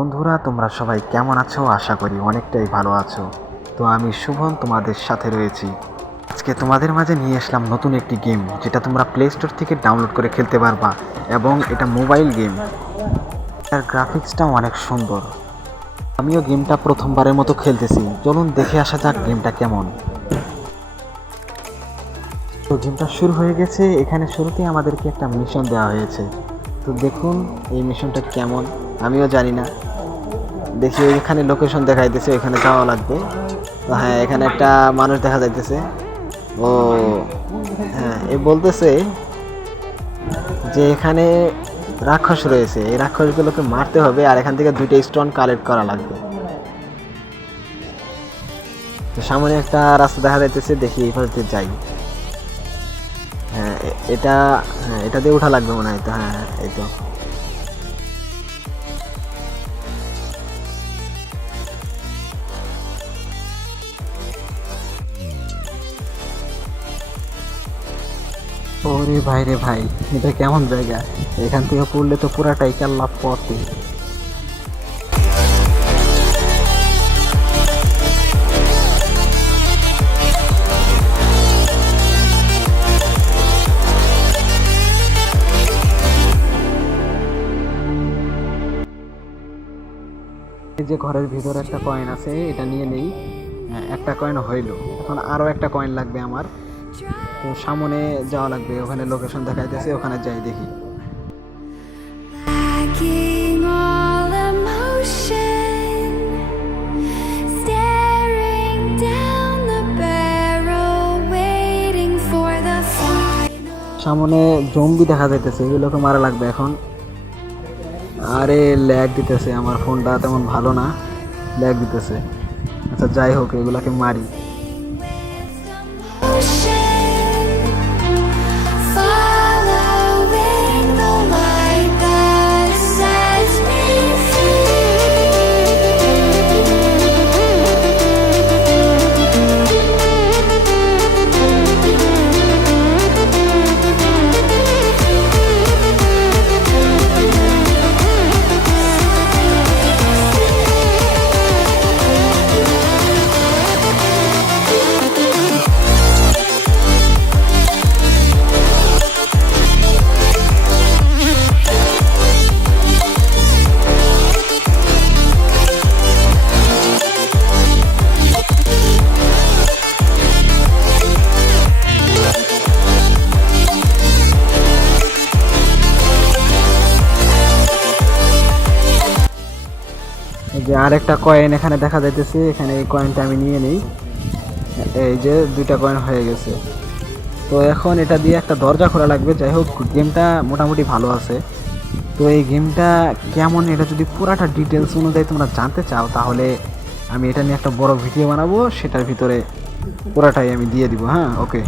বন্ধুরা, তোমরা সবাই কেমন আছো? আশা করি অনেকটাই ভালো আছো। তো আমি শুভন তোমাদের সাথে রয়েছি। আজকে তোমাদের মাঝে নিয়ে আসলাম নতুন একটি গেম, যেটা তোমরা প্লে স্টোর থেকে ডাউনলোড করে খেলতে পারবা, এবং এটা মোবাইল গেম। এর গ্রাফিক্সটাও অনেক সুন্দর। আমিও গেমটা প্রথমবারের মতো খেলতেছি। চলুন দেখে আসা যাক গেমটা কেমন। তো গেমটা শুরু হয়ে গেছে। এখানে শুরুতেই আমাদেরকে একটা মিশন দেওয়া হয়েছে। তো দেখুন এই মিশনটা কেমন, আমিও জানি না। দেখি এখানে লোকেশন দেখাইতেছে, এখানে যাওয়া লাগবে। তো হ্যাঁ, এখানে একটা মানুষ দেখা যাইতেছে। ও হ্যাঁ, এ বলতেছে যে এখানে রাক্ষস রয়েছে, এই রাক্ষসগুলোকে মারতে হবে, আর এখান থেকে 2টা স্টোন কালেক্ট করা লাগবে। তো সামনে একটা রাস্তা দেখা যাইতেছে, দেখি এই পাশ দিয়ে যাই। হ্যাঁ এটা, হ্যাঁ এটা দিয়ে উঠা লাগবে মনে হয়। তো হ্যাঁ এই তো। ওরে ভাই রে ভাই, এটা কেমন জায়গা! এখান থেকে পড়লে তো পুরাটাই কাল্লা পথে। এই যে ঘরের ভিতরে একটা কয়েন আছে, এটা নিয়ে নেই। হ্যাঁ, একটা কয়েন হইলো, এখন আরো একটা কয়েন লাগবে আমার। তো সামনে যাওয়া লাগবে, ওখানে লোকেশন দেখাইতেছে, ওখানে যাই দেখি। Lacking all emotion, staring down the barrel, waiting for the final. সামনে জম্বি দেখা যাইতেছে, এগুলোকে মারা লাগবে এখন। আরে ল্যাগ দিতেছে, আমার ফোনটা তেমন ভালো না, ল্যাগ দিতেছে। আচ্ছা যাই হোক, এগুলাকে মারি। Ocean, following the light that sets me এই যে আরেকটা কয়েন এখানে দেখা যাইতেছে, এখানে এই কয়েনটা আমি নিয়ে নেই। এই যে 2টা কয়েন হয়ে গেছে। তো এখন এটা দিয়ে একটা দরজা খোলা লাগবে। যাই হোক, গেমটা মোটামুটি ভালো আছে। তো এই গেমটা কেমন, এটা যদি পুরাটা ডিটেলস অনুযায়ী তোমরা জানতে চাও, তাহলে আমি এটা নিয়ে একটা বড় ভিডিও বানাবো, সেটার ভিতরে পুরাটাই আমি দিয়ে দিব। হ্যাঁ ওকে।